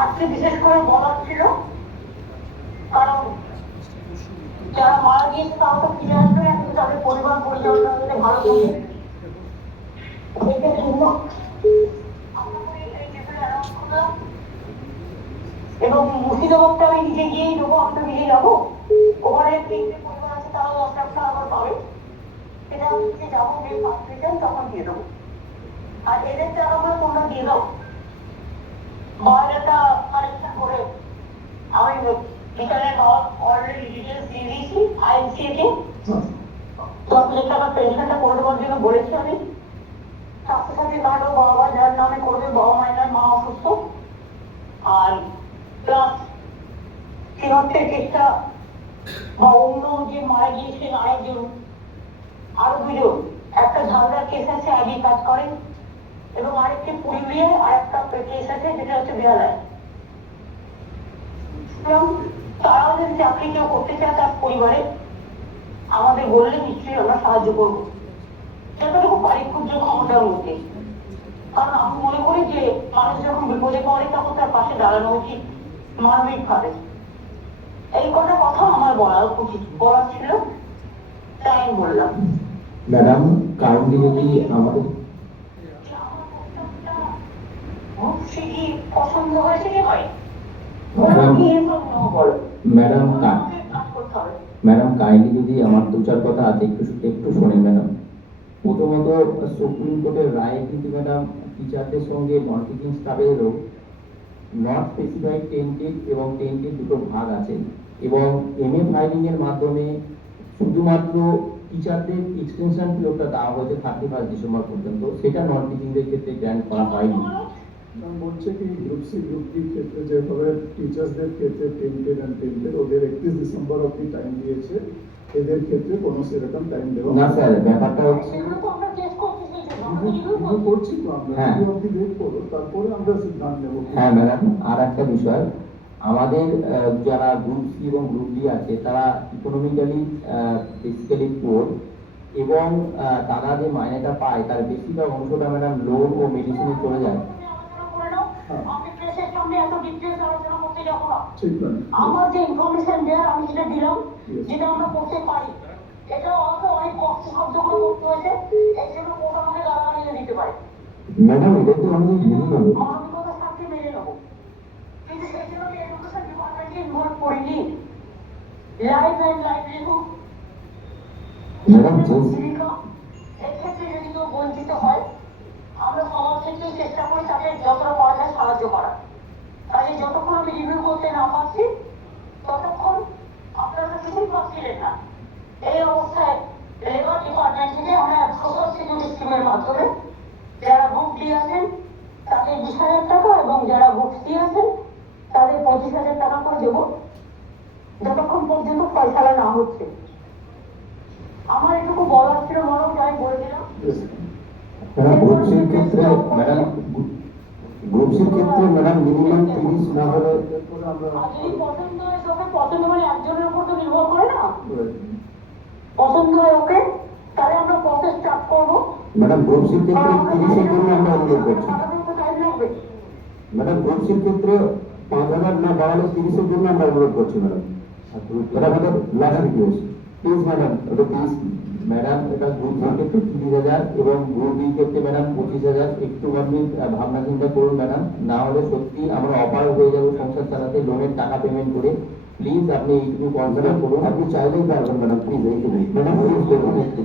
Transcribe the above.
আজকে বিশেষ করে বলার ছিল, কারণ যারা মারা গিয়েছে তারা তো ফিরে আসবে না, কিন্তু তাদের পরিবার পরিজনরা মিলে ভালো করে এটার জন্য এবং মুর্শিদাবাদটা আমি নিজে গিয়েই দেবো, আমি তো নিজে যাবো। ওখানে তিনটে পরিবার আছে, তারাও 10 লাখ টাকা আবার পাবে। সেটা আমি নিজে যাবো, যে পাঁচ তখন দিয়ে দেবো। আর এদের টাকাগুলো তোমরা দিয়ে দাও, বায়োডাটা কালেকশন করে আমি রিটার্নের অলরেডি ডিটেলস দিয়ে দিয়েছি আইএনসিএকে। তো আপনি একটা আমার পেনশনটা করে দেওয়ার জন্য বলেছি আমি। স্বাস্থ্যসাথী কার্ডও বাবা যার নামে করবে, বাবা মায়ের মা অসুস্থ। আর প্লাস সিনর্থের কেসটা বা অন্য যে মারা গিয়েছেন আরেকজন, আরো দুজন, একটা ঝালদার কেস আছে আগে কাজ করেন, এবং আরেকটি পুরুলিয়ায় আর একটা কেস আছে যেটা হচ্ছে বেহালায়। তারাও যদি চাকরি কেউ করতে চায় তার পরিবারে আমাদের বললে নিশ্চয়ই আমরা সাহায্য করবো, যতটুকু পারি ক্ষুদ্র ক্ষমতার মধ্যে। কারণ আমি মনে করি যে মানুষ যখন বিপদে পড়ে তখন তার পাশে দাঁড়ানো উচিত মানবিক ভাবে। এই কটা কথা আমার বলা ছিল, তাই আমি বললাম। ম্যাডাম কাইন্ডলি যদি আমাদের পছন্দ হয়েছে কি হয় ম্যাডাম কাইন্ডলি যদি আমার দু চার কথা আছে একটু শোনেন ম্যাডাম। প্রথমত সুপ্রিম কোর্টের রায়ে কিন্তু ম্যাডাম টিচারদের সঙ্গে নন টিচিং স্টাফেরও নট স্পেসিফাইড টেন্টেড এবং টেন্টেড দুটো ভাগ আছে, এবং এমএ ফাইলিং এর মাধ্যমে শুধুমাত্র টিচারদের এক্সটেনশন পিরিয়ডটা দেওয়া হয়েছে 31 ডিসেম্বর পর্যন্ত, সেটা নন টিচিংদের ক্ষেত্রে গ্র্যান্ট করা হয়নি। বলছে কি গ্রুপ সি গ্রুপ ডি ক্ষেত্রে যেভাবে টিচার্সদের ক্ষেত্রে টেন্টেড অ্যান্ড টেন্টেড ওদের 31 ডিসেম্বর অবধি টাইম দিয়েছে, এদের ক্ষেত্রে কোনো সেরকম টাইম দেওয়া না স্যার, ব্যাপারটা হচ্ছে করছি তো আমরা হ্যাঁ অবধি ওয়েট করো, তারপরে আমরা সিদ্ধান্ত নেব। হ্যাঁ ম্যাডাম, আর একটা বিষয়, আমাদের যারা গ্রুপ সি এবং গ্রুপ ডি আছে তারা ইকোনমিক্যালি বেসিক্যালি পুয়ার, এবং তারা যে মাইনেটা পায় তার বেশিরভাগ অংশটা ম্যাডাম লোন ও মেডিসিনে চলে যায়। আমার যে ইনফরমেশন দেওয়ার আমি যেটা দিলাম, যেটা আমরা করতে পারি, এটা আমাকে অনেক কষ্ট শব্দ করে করতে হয়েছে, এই জন্য কোর্ট আমাকে গালাগালি দিতে পারে। ম্যাডাম এটা তো আমাদের মিনিমাম মানবিকতার সাথে মেনে নেবো, কিন্তু সেই জন্য আমি এডুকেশন ডিপার্টমেন্টে ইনভলভ করিনি। লাইফ অ্যান্ড লাইভলিহুড ম্যাডাম জীবিকা, এক্ষেত্রে যদি কেউ বঞ্চিত হয়, আমরা সবার ক্ষেত্রেই চেষ্টা করি তাকে যতটা পারা যায় সাহায্য করা। কাজে যতক্ষণ আমি রিভিউ করতে না পারছি ততক্ষণ আপনারা কিছুই পাচ্ছিলেন না। এই অবস্থায় লেবার ডিপার্টমেন্ট থেকে আমরা সোশ্যাল সিকিউরিটি স্কিমের মাধ্যমে যারা গ্রুপ ডি আছেন তাদের 20,000 টাকা, এবং যারা গ্রুপ সি আছেন তাদের 25,000 টাকা করে দেবো, যতক্ষণ পর্যন্ত ফয়সালা না হচ্ছে। আমার এটুকু বলার ছিল, মনে আমি বলে দিলাম। গ্রুপসির ক্ষেত্রে ম্যাডাম মিনিমাম 30 না হলে যদি পছন্দ হয় তোকে, পছন্দ মানে একজনের উপর তো নির্ভর করে না, পছন্দ হয় ওকে, তাহলে আমরা প্রসেস স্টার্ট করবো। ম্যাডাম গ্রুপসির ক্ষেত্রে 30 এর জন্য আমরা অনুরোধ করছি। ম্যাডাম গ্রুপসির ক্ষেত্রে 5,000 না বাড়ালে 30 এর জন্য আমরা অনুরোধ করছি ম্যাডাম। এটা আমাদের লাস্ট রিকোয়েস্ট, প্লিজ ম্যাডাম, এটা প্লিজ ম্যাডাম, এটা গ্রুপ সি ক্ষেত্রে 30,000 এবং গ্রুপ ডি ক্ষেত্রে ম্যাডাম 25,000। একটু আপনি ভাবনা চিন্তা করুন ম্যাডাম, না হলে সত্যি আমরা অপার হয়ে যাবো সংসার চালাতে লোনের টাকা পেমেন্ট করে। প্লিজ আপনি এইটুকু কনসিডার করুন, আপনি চাইলেই পারবেন ম্যাডাম, প্লিজ এইটুকু ম্যাডাম, প্লিজ দেখুন একটু